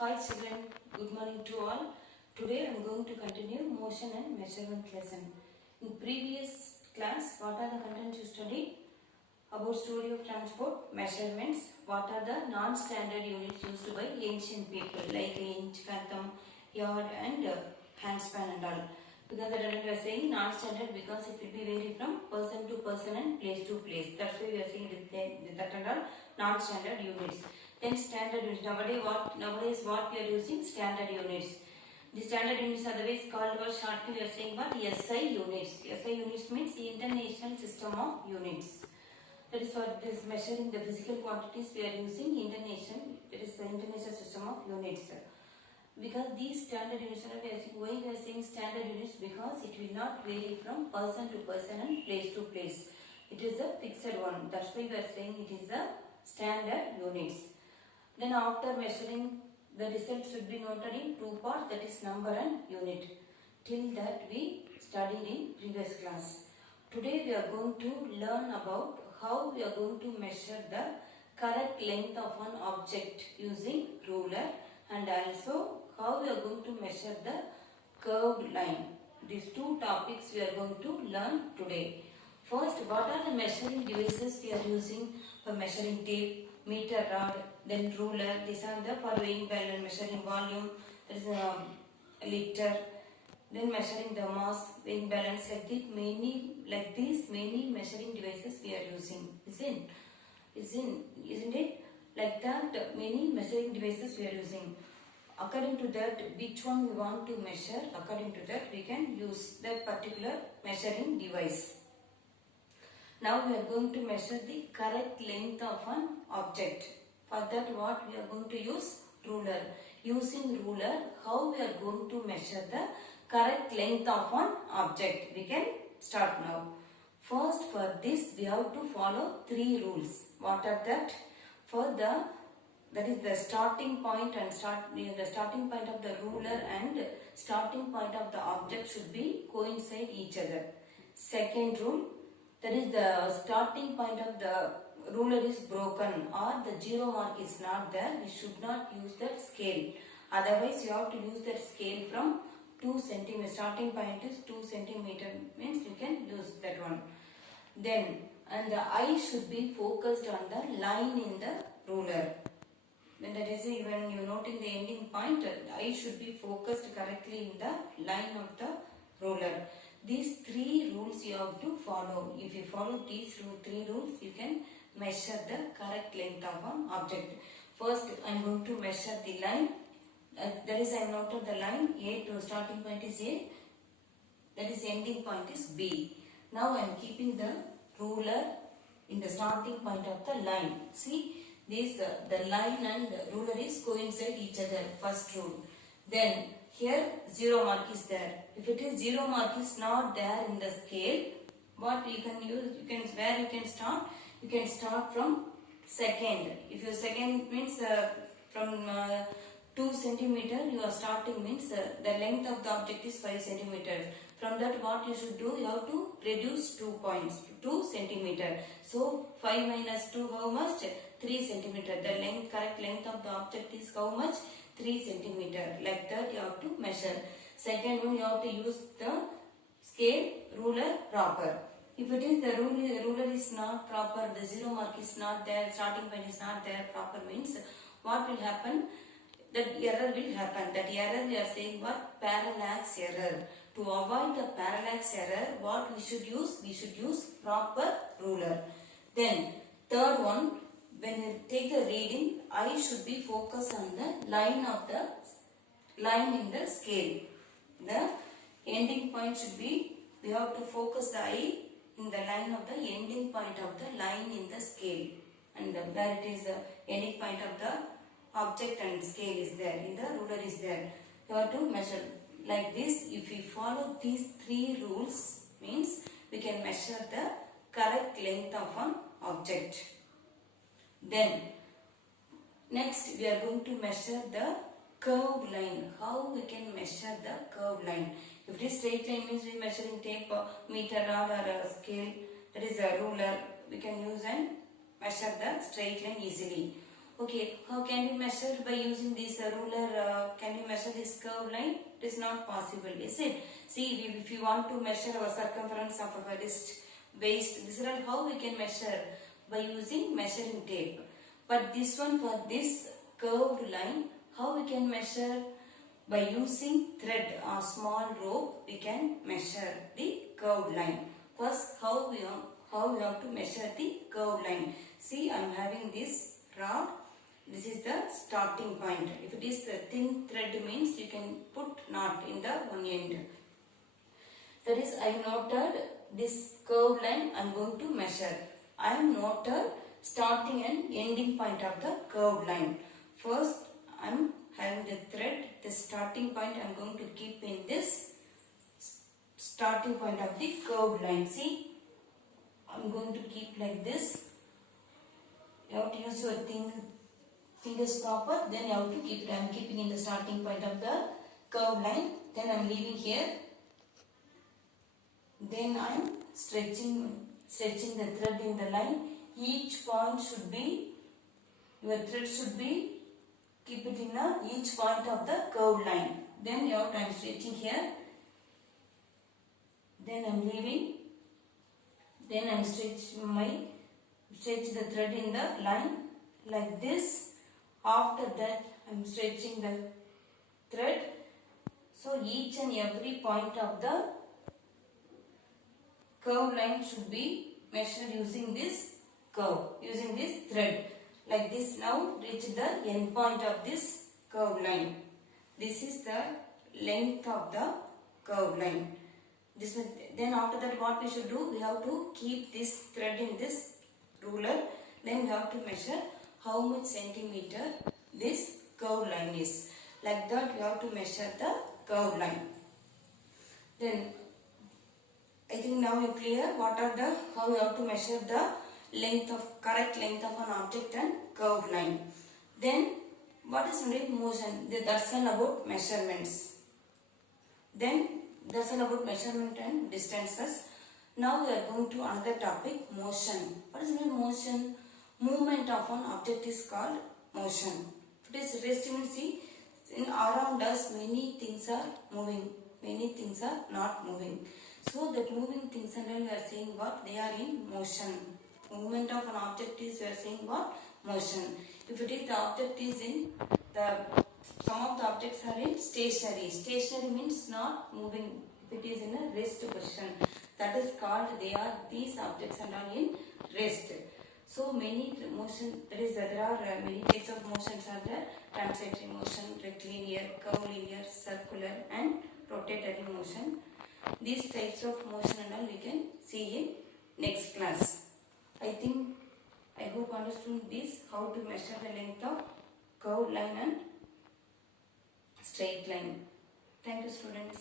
Hi children, good morning to all. Today I am going to continue motion and measurement lesson. In previous class, what are the contents you studied? About story of transport, measurements, what are the non-standard units used by ancient people like inch, fathom, yard and handspan and all. Because we are saying non-standard because it will be vary from person to person and place to place. That's why we are saying that and all non-standard units. Then standard units. Nowadays what we are using? Standard units. The standard units otherwise called or shortly we are saying what? SI units. SI units means International System of Units. That is what it is measuring the physical quantities we are using international. That is the International System of Units. Because these standard units are why we are saying standard units, because it will not vary from person to person and place to place. It is a fixed one. That's why we are saying it is a standard units. Then after measuring, the result should be noted in two parts, that is number and unit. Till that we studied in previous class. Today we are going to learn about how we are going to measure the correct length of an object using ruler, and also how we are going to measure the curved line. These two topics we are going to learn today. First, what are the measuring devices we are using for measuring tape, meter rod, then ruler. These are the for weighing balance, measuring volume, there is a liter, then measuring the mass, weighing balance, like these many measuring devices we are using. Isn't it? Like that many measuring devices we are using. According to that, which one we want to measure, according to that we can use that particular measuring device. Now we are going to measure the correct length of an object. For that what we are going to use? Ruler. Using ruler, how we are going to measure the correct length of an object? We can start now. First, for this we have to follow three rules. What are that? That is the starting point and the starting point of the ruler and starting point of the object should be coincide each other. Second rule, that is the starting point of the ruler is broken or the zero mark is not there, we should not use that scale. Otherwise you have to use that scale from 2 centimeter. Starting point is 2 centimeter means you can use that one. Then, and the eye should be focused on the line in the ruler. Then that is when you noting the ending point, the eye should be focused correctly in the line of the ruler. These three rules you have to follow. If you follow these three rules, you can measure the correct length of an object. First, I am going to measure the line. That is, I am noted the line A to starting point is A. That is ending point is B. Now I am keeping the ruler in the starting point of the line. See, this the line and ruler is coincide each other. First rule. Then here zero mark is there. If it is zero mark is not there in the scale, what you can use? Where you can start? You can start from second. If your second means from 2 centimeter, you are starting means the length of the object is 5 centimeters. From that what you should do? You have to reduce 2 points, 2 centimeter. So 5 minus 2 how much? 3 centimeter. The correct length of the object is how much? 3 centimeter. Like that you have to measure. Second one, you have to use the scale ruler proper. If it is the ruler is not proper, the zero mark is not there, starting point is not there proper, means what will happen? That error will happen. That error we are saying what? Parallax error. To avoid the parallax error, what we should use? We should use proper ruler. Then third one, when you take the reading, eye should be focused on the line in the scale. The ending point should be, we have to focus the eye in the line of the ending point of the line in the scale, and where it is the ending point of the object and scale is there, in the ruler is there. You have to measure like this. If we follow these three rules, means we can measure the correct length of an object. Then next we are going to measure the curved line. How we can measure the curved line? If it is straight line means we are measuring tape, meter rod or a scale, that is a ruler, we can use and measure the straight line easily. Okay, how can we measure by using this ruler? Can we measure this curved line? It is not possible, is it? See, if you want to measure our circumference of our waist, this is how we can measure by using measuring tape. But this one, for this curved line, how we can measure? By using thread or small rope, we can measure the curved line. First, how we have to measure the curved line? See, I am having this rod. This is the starting point. If it is the thin thread, means you can put knot in the one end. That is, I noted this curved line I am going to measure. I am noted starting and ending point of the curved line. First, I am having the thread. The starting point I am going to keep in this starting point of the curved line. See, I am going to keep like this. You have to use your fingers proper, then you have to keep it. I am keeping in the starting point of the curved line, then I am leaving here, then I am stretching the thread in the line. Each point should be, your thread should be, keep it in each point of the curved line. Then I am stretching here, then I am leaving, then I am stretch the thread in the line like this. After that, I am stretching the thread. So each and every point of the curved line should be measured using this thread. Like this. Now reach the end point of this curved line. This is the length of the curved line. Then after that, what we should do? We have to keep this thread in this ruler. Then we have to measure how much centimeter this curved line is. Like that, we have to measure the curved line. Then I think now you are clear how you have to measure the correct length of an object and curved line. Then what is motion? That's all about measurements. Then that's all about measurement and distances. Now we are going to another topic, motion. What is motion? Movement of an object is called motion. If it is resting, see, around us many things are moving, many things are not moving. So that moving things and all we are saying what? They are in motion. Movement of an object is, we are saying what? Motion. If it is the object is in some of the objects are in stationary. Stationary means not moving. If it is in a rest position, that is called, these objects are all in rest. So many motion, there are many types of motions are there. Transitory motion, rectilinear, curvilinear, circular and rotatory motion. These types of motion and all we can see in next class. I hope understood this, how to measure the length of curved line and straight line. Thank you, students.